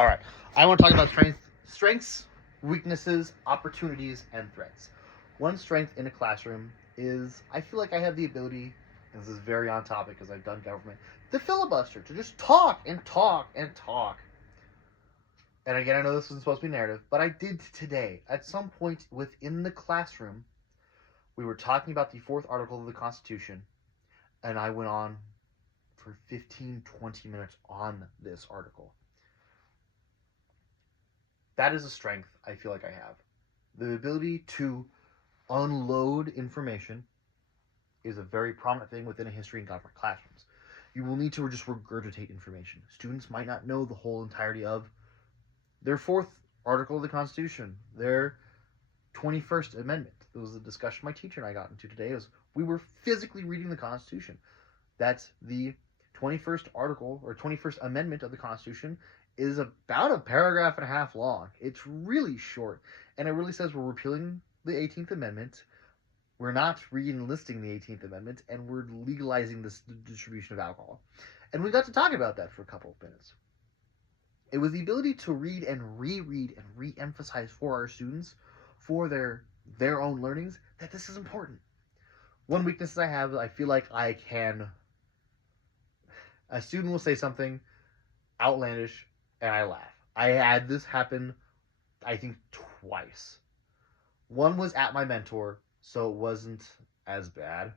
All right. I want to talk about strengths, weaknesses, opportunities, and threats. One strength in a classroom is I feel like I have the ability, and this is very on topic because I've done government, to filibuster, to just talk and talk and talk. And again, I know this isn't supposed to be narrative, but I did today. At some point within the classroom, we were talking about the fourth article of the Constitution, and I went on for 15, 20 minutes on this article. That is a strength I feel like I have. The ability to unload information is a very prominent thing within a history and government classrooms. You will need to just regurgitate information. Students might not know the whole entirety of their fourth article of the Constitution, their 21st Amendment. There was a discussion my teacher and I got into today. We were physically reading the Constitution. That's the 21st article or 21st Amendment of the Constitution is about a paragraph and a half long. It's really short, and it really says we're repealing the 18th Amendment. We're not re-enlisting the 18th Amendment, and we're legalizing the distribution of alcohol. And we got to talk about that for a couple of minutes. It was the ability to read and reread and re-emphasize for our students, for their own learnings, that this is important. One weakness I have, I feel like I can... A student will say something outlandish, and I laugh. I had this happen, I think, twice. One was at my mentor, so it wasn't as bad,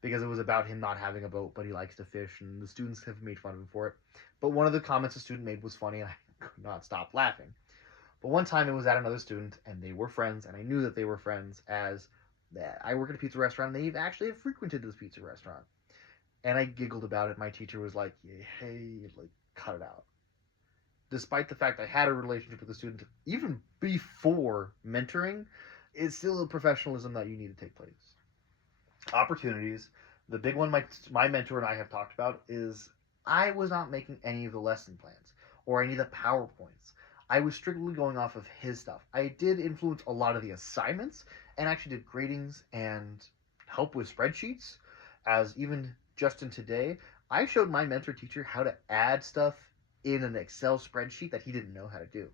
because it was about him not having a boat, but he likes to fish, and the students have made fun of him for it. But one of the comments a student made was funny, and I could not stop laughing. But one time it was at another student, and they were friends, and I knew that they were friends, as I work at a pizza restaurant, and they actually have frequented this pizza restaurant. And I giggled about it. My teacher was like, hey, cut it out. Despite the fact I had a relationship with the student, even before mentoring, it's still a professionalism that you need to take place. Opportunities. The big one my mentor and I have talked about is I was not making any of the lesson plans or any of the PowerPoints. I was strictly going off of his stuff. I did influence a lot of the assignments and actually did gradings and help with spreadsheets, as even Justin today, I showed my mentor teacher how to add stuff in an Excel spreadsheet that he didn't know how to do.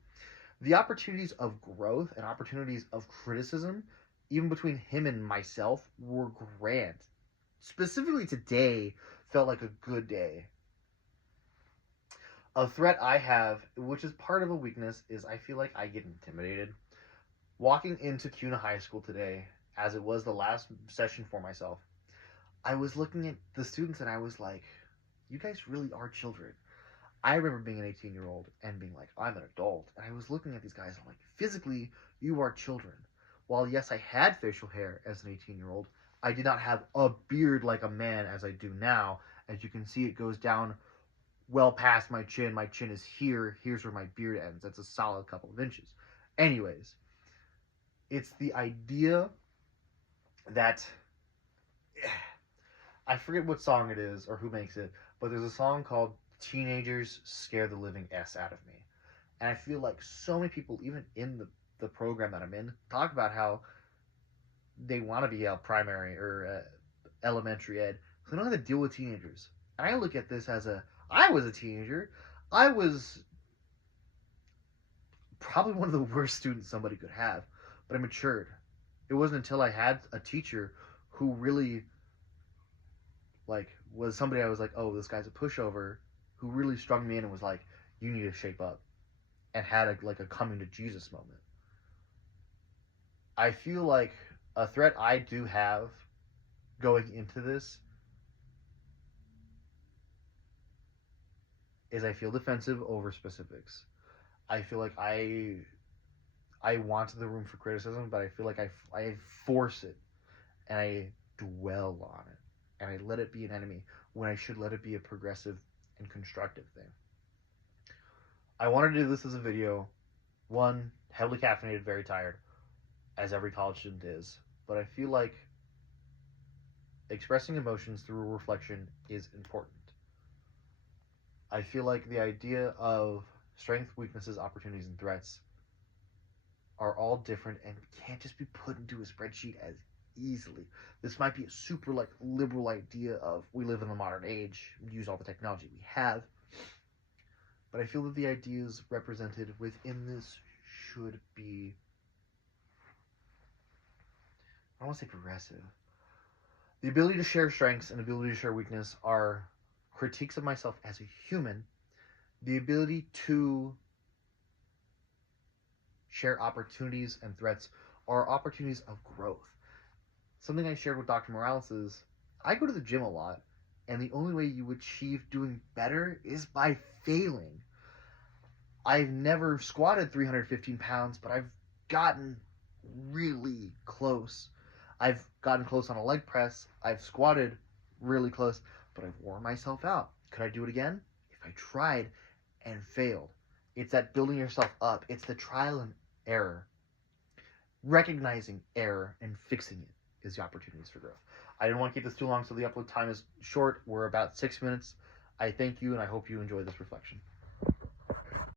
The opportunities of growth and opportunities of criticism, even between him and myself, were grand. Specifically today felt like a good day. A threat I have, which is part of a weakness, is I feel like I get intimidated. Walking into CUNA High School today, as it was the last session for myself, I was looking at the students and I was like, you guys really are children. I remember being an 18-year-old and being like, I'm an adult. And I was looking at these guys and I'm like, physically, you are children. While yes, I had facial hair as an 18-year-old, I did not have a beard like a man as I do now. As you can see, it goes down well past my chin. My chin is here. Here's where my beard ends. That's a solid couple of inches. Anyways, it's the idea that... I forget what song it is or who makes it, but there's a song called Teenagers Scare the Living S Out of Me. And I feel like so many people, even in the program that I'm in, talk about how they want to be a primary or elementary ed. So they don't have to deal with teenagers. And I look at this as I was a teenager. I was probably one of the worst students somebody could have, but I matured. It wasn't until I had a teacher who really... was somebody I was like, oh, this guy's a pushover, who really strung me in and was like, you need to shape up, and had a coming to Jesus moment. I feel like a threat I do have going into this is I feel defensive over specifics. I feel like I want the room for criticism, but I feel like I force it, and I dwell on it. And I let it be an enemy when I should let it be a progressive and constructive thing. I wanted to do this as a video. One, heavily caffeinated, very tired, as every college student is. But I feel like expressing emotions through reflection is important. I feel like the idea of strengths, weaknesses, opportunities, and threats are all different and can't just be put into a spreadsheet as easily. This might be a super liberal idea of we live in the modern age, use all the technology we have. But I feel that the ideas represented within this should be, I don't want to say progressive. The ability to share strengths and ability to share weakness are critiques of myself as a human. The ability to share opportunities and threats are opportunities of growth. Something I shared with Dr. Morales is I go to the gym a lot, and the only way you achieve doing better is by failing. I've never squatted 315 pounds, but I've gotten really close. I've gotten close on a leg press. I've squatted really close, but I've worn myself out. Could I do it again? If I tried and failed. It's that building yourself up. It's the trial and error. Recognizing error and fixing it is the opportunities for growth. I didn't want to keep this too long, so the upload time is short. We're about 6 minutes. I thank you, and I hope you enjoy this reflection.